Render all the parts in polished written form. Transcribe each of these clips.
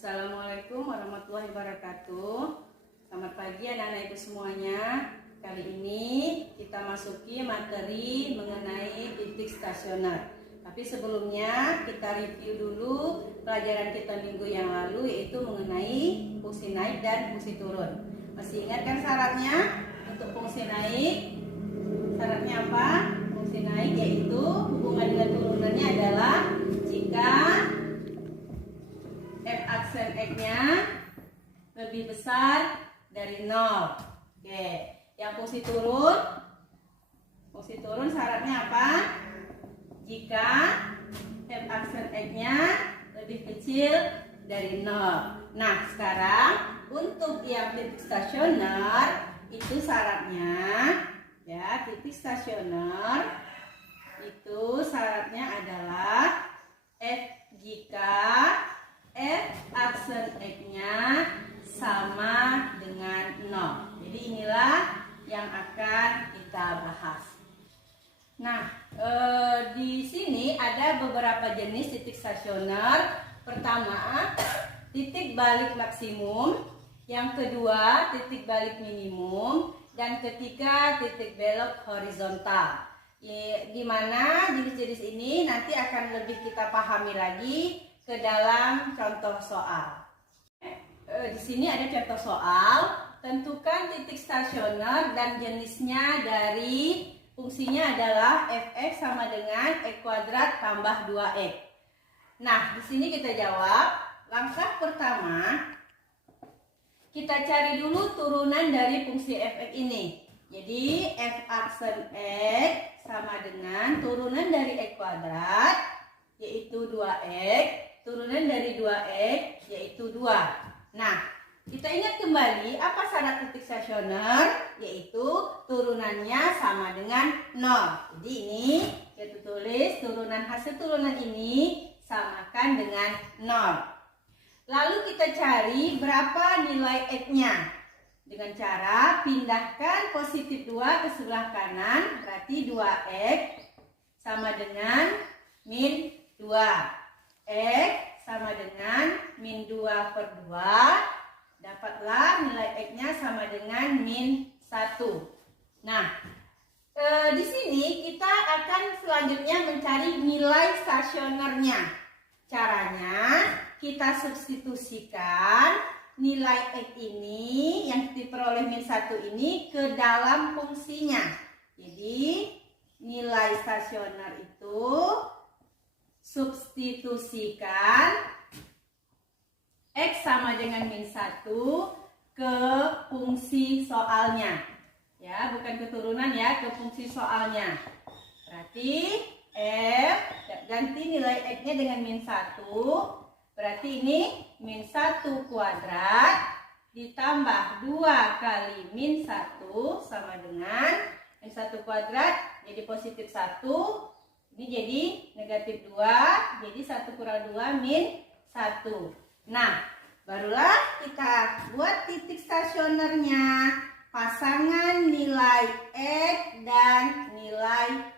Assalamualaikum warahmatullahi wabarakatuh. Selamat pagi anak-anak ibu semuanya. Kali ini kita masuki materi mengenai titik stasioner. Tapi sebelumnya kita review dulu pelajaran kita minggu yang lalu, yaitu mengenai fungsi naik dan fungsi turun. Masih ingat kan syaratnya untuk fungsi naik? Syaratnya apa? Fungsi naik yaitu hubungan dengan turunannya adalah jika f aksen x-nya lebih besar dari 0. Oke, yang fungsi turun syaratnya apa? Jika f aksen x-nya lebih kecil dari 0. Nah, sekarang untuk yang titik stasioner itu syaratnya ya, titik stasioner itu syaratnya adalah f jika f aksen x-nya sama dengan 0. Jadi inilah yang akan kita bahas. Nah, di sini ada beberapa jenis titik stasioner. Pertama, titik balik maksimum. Yang kedua, titik balik minimum. Dan ketiga, titik belok horizontal. Di mana jenis-jenis ini nanti akan lebih kita pahami lagi ke dalam contoh soal. Di sini ada contoh soal. Tentukan titik stasioner dan jenisnya dari fungsinya adalah fx sama dengan x kuadrat tambah 2x. Nah, di sini kita jawab. Langkah pertama, kita cari dulu turunan dari fungsi fx ini. Jadi f aksen x sama dengan turunan dari x kuadrat, yaitu 2x. Turunan dari 2x yaitu 2. Nah, kita ingat kembali apa syarat titik stasioner, yaitu turunannya sama dengan 0. Jadi ini kita tulis hasil turunan ini samakan dengan 0. Lalu kita cari berapa nilai x-nya dengan cara pindahkan positif 2 ke sebelah kanan, berarti 2x sama dengan min 2. X sama dengan min 2 per 2, dapatlah nilai x-nya sama dengan min 1. Nah, di sini kita akan selanjutnya mencari nilai stasionernya. Caranya kita substitusikan nilai x ini yang diperoleh min 1 ini ke dalam fungsinya. Jadi nilai stasioner itu substitusikan x sama dengan min 1 ke fungsi soalnya. Ya, bukan keturunan ya, ke fungsi soalnya. Berarti f ganti nilai x-nya dengan min 1. Berarti ini min 1 kuadrat ditambah 2 kali min 1 sama dengan min 1 kuadrat jadi positif 1. Ini jadi negatif 2, jadi 1 kurang 2 min 1. Nah, barulah kita buat titik stasionernya. Pasangan nilai x dan nilai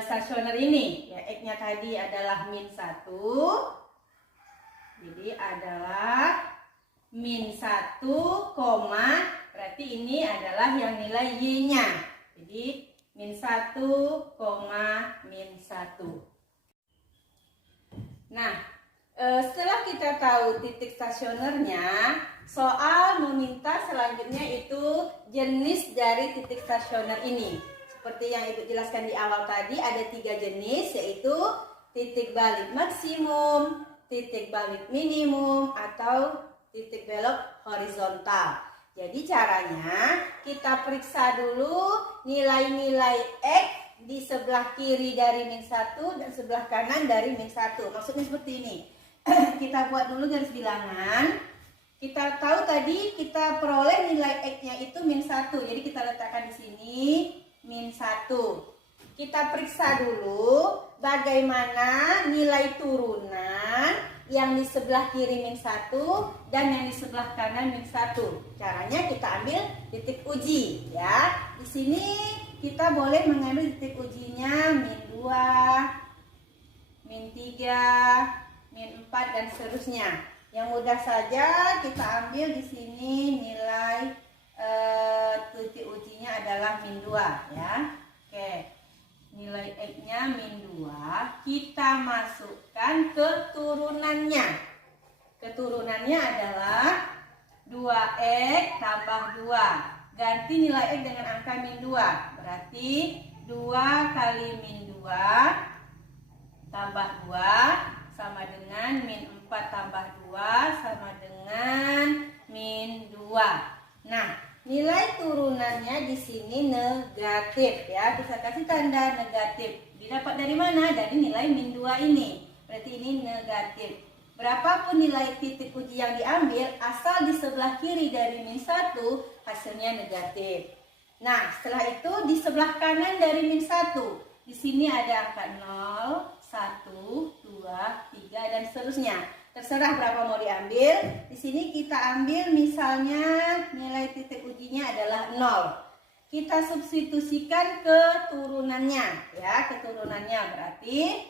stasioner ini. Ya, x-nya tadi adalah min 1. Jadi adalah min 1, berarti ini adalah yang nilai y-nya. Jadi min 1, min 1. Nah, setelah kita tahu titik stasionernya, soal meminta selanjutnya itu jenis dari titik stasioner ini. Seperti yang Ibu jelaskan di awal tadi, ada 3 jenis, yaitu titik balik maksimum, titik balik minimum, atau titik belok horizontal. Jadi caranya kita periksa dulu nilai-nilai x di sebelah kiri dari min 1 dan sebelah kanan dari min 1. Maksudnya seperti ini. Kita buat dulu garis bilangan. Kita tahu tadi kita peroleh nilai x-nya itu min 1. Jadi kita letakkan di sini min 1. Kita periksa dulu bagaimana nilai turunan yang di sebelah kiri min 1 dan yang di sebelah kanan min 1. Caranya kita ambil titik uji ya. Di sini kita boleh mengambil titik ujinya min 2, min 3, min 4 dan seterusnya. Yang mudah saja kita ambil di sini nilai titik ujinya adalah min 2 ya. Oke. Nilai X-nya min 2, kita masukkan ke turunannya. Keturunannya adalah 2X tambah 2. Ganti nilai X dengan angka min 2. Berarti 2 kali min 2 tambah 2 sama dengan min 4 tambah 2 sama dengan min 2. Nah, nilai turunannya di sini negatif ya. Kita kasih tanda negatif. Didapat dari mana? Dari nilai min 2 ini. Berarti ini negatif. Berapapun nilai titik uji yang diambil, asal di sebelah kiri dari min 1, hasilnya negatif. Nah, setelah itu di sebelah kanan dari min 1. Di sini ada angka 0, 1, 2, 3, dan seterusnya. Terserah berapa mau diambil. Di sini kita ambil misalnya nilai titik ujinya adalah 0. Kita substitusikan ke turunannya ya, keturunannya berarti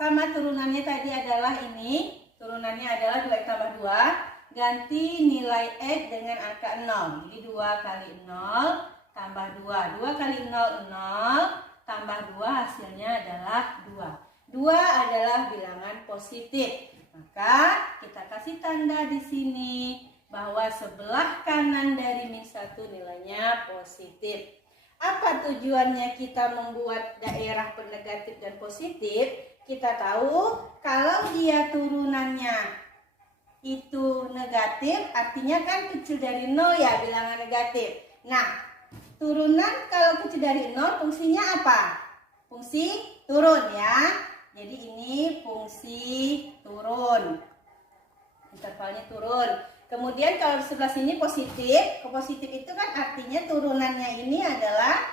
sama turunannya tadi adalah ini. Turunannya adalah 2X tambah 2. Ganti nilai X dengan angka 0. Jadi 2 kali 0 tambah 2. 2 kali 0, 0. Tambah 2 hasilnya adalah 2. 2 adalah bilangan positif. Maka kita kasih tanda di sini bahwa sebelah kanan dari min 1 nilainya positif. Apa tujuannya kita membuat daerah negatif dan positif? Kita tahu kalau dia turunannya itu negatif, artinya kan kecil dari 0 ya, bilangan negatif. Nah, turunan kalau kecil dari 0 fungsinya apa? Fungsi turun ya. Jadi ini fungsi turun. Intervalnya turun. Kemudian kalau di sebelah sini positif, positif itu kan artinya turunannya ini adalah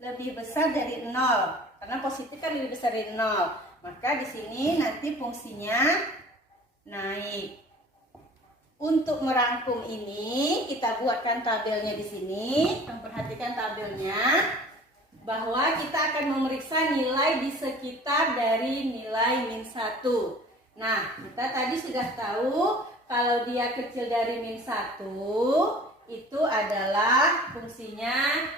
lebih besar dari 0. Karena positif kan lebih besar dari 0. Maka di sini nanti fungsinya naik. Untuk merangkum ini, kita buatkan tabelnya di sini. Perhatikan tabelnya bahwa kita akan memeriksa nilai di sekitar dari nilai min 1. Nah, kita tadi sudah tahu kalau dia kecil dari min 1 itu adalah fungsinya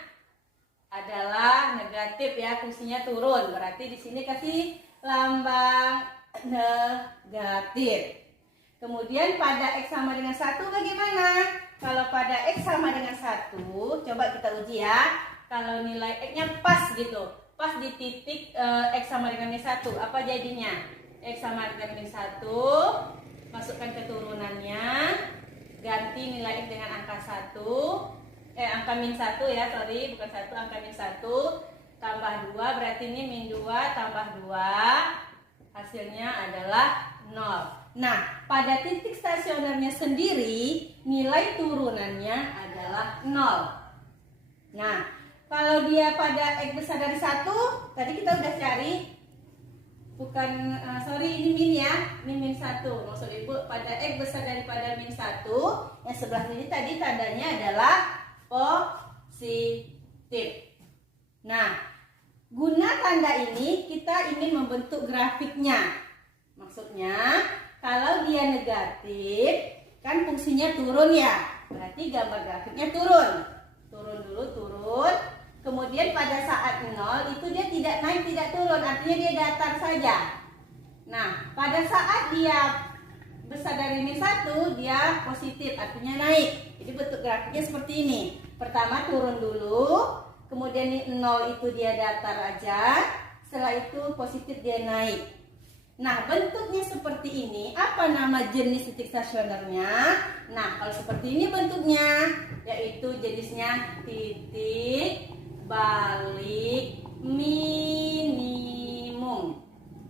adalah negatif ya, fungsinya turun. Berarti di sini kasih lambang negatif. Kemudian pada X sama dengan 1 bagaimana? Kalau pada X sama dengan 1, coba kita uji ya. Kalau nilai X-nya pas gitu, pas di titik X sama dengan min 1, apa jadinya? X sama dengan min 1, masukkan ke turunannya, ganti nilai X dengan angka 1, angka min 1 ya, sorry, bukan 1, angka min 1, tambah 2, berarti ini min 2 tambah 2, hasilnya adalah 0. Nah, pada titik stasionernya sendiri, nilai turunannya adalah 0. Nah, kalau dia pada X besar dari 1, tadi kita udah cari, bukan, sorry, ini min ya, min 1. Maksud ibu, pada X besar daripada min 1, yang sebelah sini tadi tandanya adalah positif. Nah, guna tanda ini kita ingin membentuk grafiknya. Maksudnya, kalau dia negatif, kan fungsinya turun ya. Berarti gambar grafiknya turun. Turun dulu, turun. Kemudian pada saat 0 itu dia tidak naik, tidak turun. Artinya dia datar saja. Nah, pada saat dia besar dari min 1, dia positif, artinya naik. Jadi bentuk grafiknya seperti ini. Pertama turun dulu. Kemudian 0 itu dia datar aja, setelah itu positif dia naik. Nah, bentuknya seperti ini. Apa nama jenis titik stasionernya? Nah, kalau seperti ini bentuknya, yaitu jenisnya titik balik minimum.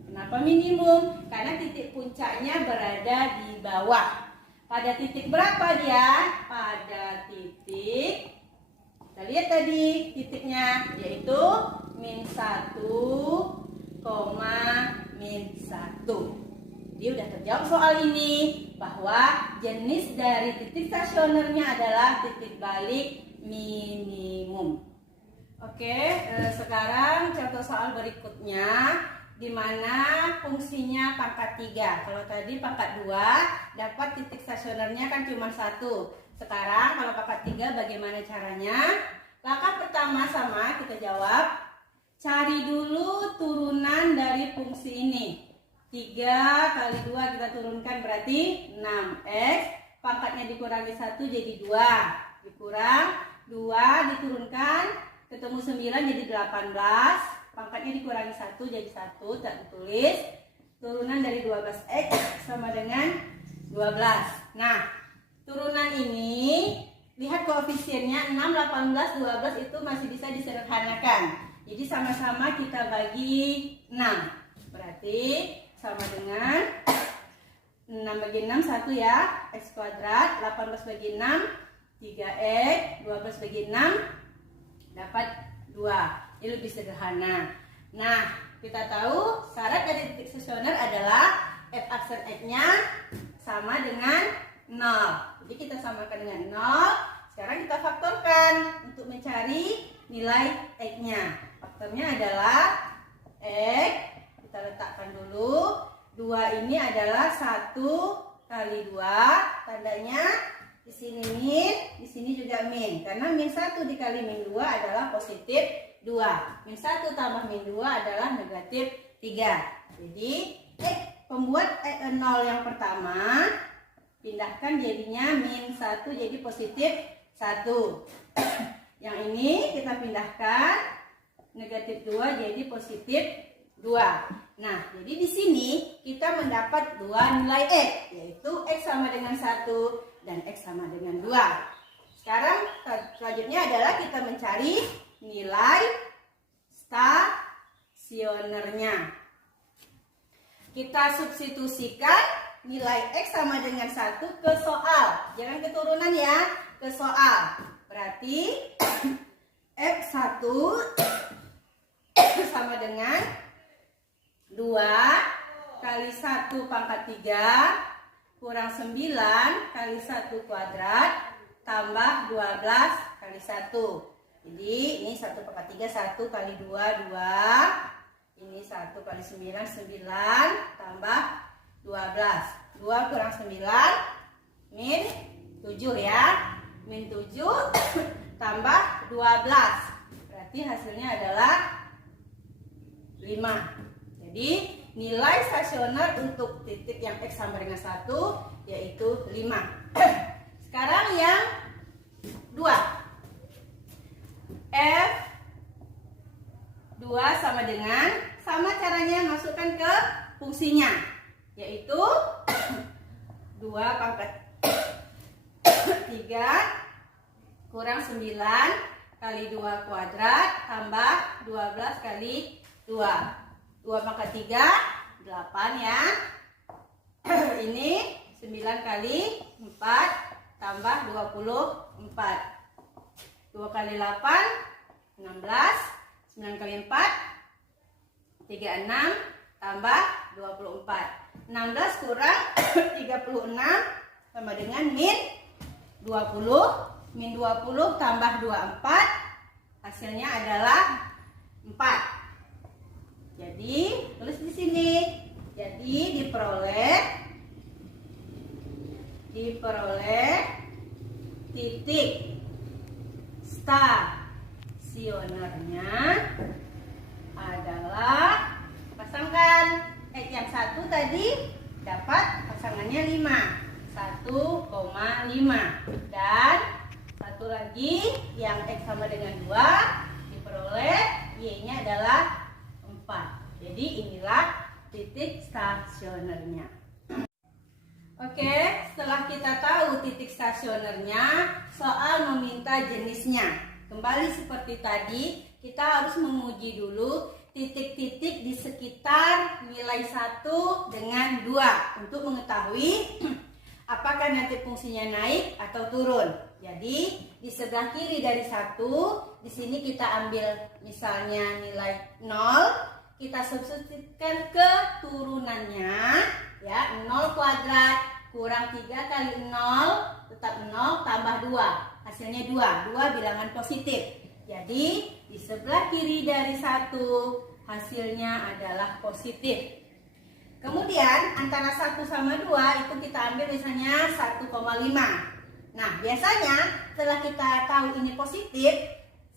Kenapa minimum? Karena titik puncaknya berada di bawah. Pada titik berapa dia? Pada titik, kita lihat tadi titiknya, yaitu min 1, min 1. Jadi udah terjawab soal ini bahwa jenis dari titik stasionernya adalah titik balik minimum. Oke, sekarang contoh soal berikutnya, di mana fungsinya pangkat 3. Kalau tadi pangkat 2, dapat titik stasionernya kan cuma 1. Sekarang kalau pangkat 3 bagaimana caranya? Langkah pertama sama kita jawab. Cari dulu turunan dari fungsi ini. 3 kali 2 kita turunkan berarti 6x. Pangkatnya dikurangi 1 jadi 2. Dikurang 2 diturunkan ketemu 9 jadi 18. Pangkatnya dikurangi 1 jadi 1, tak ditulis. Turunan dari 12x sama dengan 12. Nah, turunan ini, lihat koefisiennya 6, 18, 12 itu masih bisa disederhanakan. Jadi sama-sama kita bagi 6. Berarti sama dengan 6 bagi 6, 1 ya, x kuadrat. 18 bagi 6, 3x. 12 bagi 6, dapat 2. Ini lebih sederhana. Nah, kita tahu syarat dari titik stasioner adalah f aksen x-nya sama dengan 0. Jadi kita samakan dengan 0. Sekarang kita faktorkan untuk mencari nilai x-nya. Faktornya adalah x, kita letakkan dulu. 2 ini adalah 1 kali 2, tandanya di sini min, di sini juga min. Karena min 1 dikali min 2 adalah positif 2. Min 1 tambah min 2 adalah negatif 3. Jadi pembuat 0 yang pertama pindahkan jadinya min 1 jadi positif 1. Yang ini kita pindahkan negatif 2 jadi positif 2. Nah, jadi di sini kita mendapat 2 nilai x, yaitu x sama dengan 1 dan x sama dengan 2. Sekarang selanjutnya adalah kita mencari nilai stasionernya. Kita substitusikan nilai x sama dengan 1 ke soal. Jangan keturunan ya, ke soal. Berarti f1 sama dengan 2 kali 1 pangkat 3 kurang 9 kali 1 kuadrat tambah 12 kali 1. Jadi ini 1 pangkat 3, 1 kali 2, 2. Ini 1 kali 9, 9 tambah 12. 2 kurang 9 min 7 ya. Min 7 tambah 12. Berarti hasilnya adalah 5. Jadi nilai stasioner untuk titik yang x sama dengan 1 yaitu 5. Sekarang yang 2. F2 sama dengan, sama caranya masukkan ke fungsinya, yaitu 2 pangkat 3 kurang 9 kali 2 kuadrat tambah 12 kali 2. 2 pangkat 3, 8 ya. Ini 9 kali 4 tambah 24. 2 kali 8, 16. 9 kali 4, 36 tambah 24. 16 kurang 36 sama dengan min 20. Min 20 tambah 24, hasilnya adalah 4. Jadi tulis di sini. Jadi diperoleh titik stasionernya adalah, pasangkan x yang 1 tadi dapat pasangannya 5, 1,5, dan satu lagi yang x sama dengan 2 diperoleh y-nya adalah 4. Jadi inilah titik stasionernya. Oke, setelah kita tahu titik stasionernya, soal meminta jenisnya. Kembali seperti tadi, kita harus menguji dulu titik-titik di sekitar nilai 1 dengan 2 untuk mengetahui apakah nanti fungsinya naik atau turun. Jadi di sebelah kiri dari 1, di sini kita ambil misalnya nilai 0, kita substitusikan ke turunannya ya, 0 kuadrat kurang 3 kali 0 tetap 0 tambah 2, hasilnya 2 bilangan positif. Jadi di sebelah kiri dari 1 hasilnya adalah positif. Kemudian antara 1 sama 2 itu kita ambil misalnya 1,5. Nah, biasanya setelah kita tahu ini positif,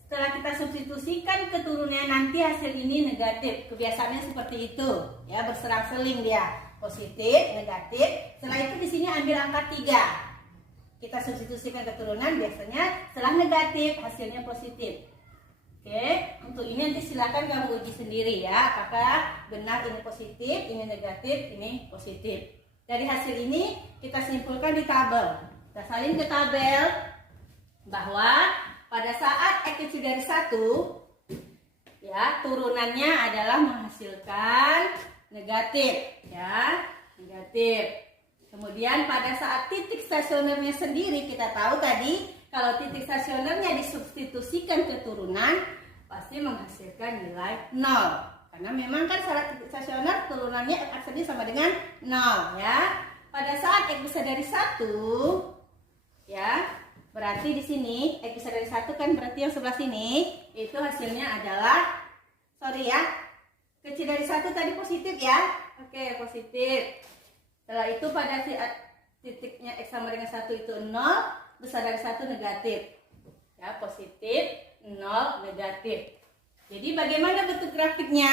setelah kita substitusikan keturunannya nanti hasil ini negatif. Kebiasaannya seperti itu, ya, berserang-seling dia. Positif, negatif. Setelah itu di sini ambil angka 3. Kita substitusikan keturunan, biasanya setelah negatif hasilnya positif. Oke, untuk ini nanti silakan kamu uji sendiri ya, apakah benar ini positif, ini negatif, ini positif. Dari hasil ini kita simpulkan di tabel. Kita salin ke tabel bahwa pada saat X kecil dari 1, ya, turunannya adalah menghasilkan negatif, ya, negatif. Kemudian pada saat titik stasionernya sendiri, kita tahu tadi kalau titik stasionernya disubstitusikan ke turunan pasti menghasilkan nilai 0. Karena memang kan syarat titik stasioner turunannya X aksennya sama dengan 0, ya. Pada saat X besar dari 1, ya, berarti di sini X besar dari 1 kan berarti yang sebelah sini itu hasilnya adalah, sorry ya, kecil dari 1 tadi positif ya. Oke, positif. Setelah itu pada titiknya X sama dengan 1 itu 0, besar dari 1 negatif. Ya, positif, 0, negatif. Jadi bagaimana bentuk grafiknya?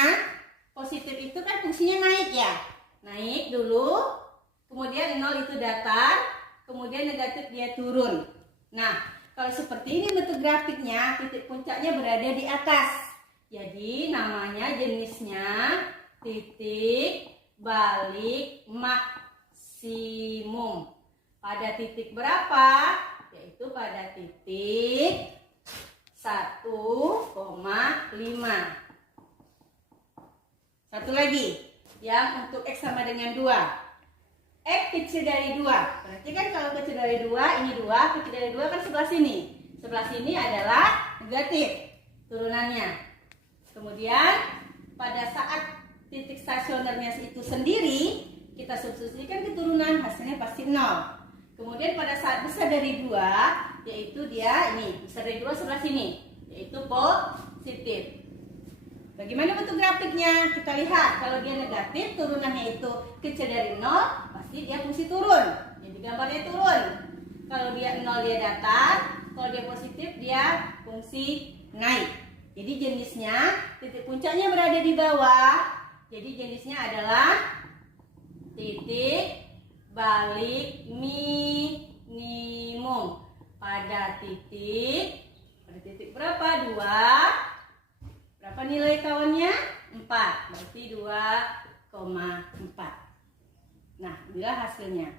Positif itu kan fungsinya naik ya. Naik dulu, kemudian 0 itu datar, kemudian negatif dia turun. Nah, kalau seperti ini bentuk grafiknya, titik puncaknya berada di atas. Jadi namanya jenisnya titik balik maksimum. Pada titik berapa? Yaitu pada titik 1,5. Satu lagi, yang untuk X sama dengan 2. X kecil dari 2. Berarti kan kalau kecil dari 2, ini 2, kecil dari 2 kan sebelah sini. Sebelah sini adalah negatif turunannya. Kemudian pada saat titik stasionernya itu sendiri, kita substitusikan keturunan, hasilnya pasti 0. Kemudian pada saat besar dari 2, yaitu dia ini, besar dari 2 sebelah sini, yaitu positif. Bagaimana bentuk grafiknya? Kita lihat, kalau dia negatif, turunannya itu kecil dari 0, pasti dia fungsi turun. Jadi gambarnya turun. Kalau dia 0 dia datar, kalau dia positif dia fungsi naik. Jadi jenisnya, titik puncaknya berada di bawah. Jadi jenisnya adalah titik balik minimum. Pada titik berapa? 2. Berapa nilai kawannya? 4. Berarti 2,4. Nah, inilah hasilnya.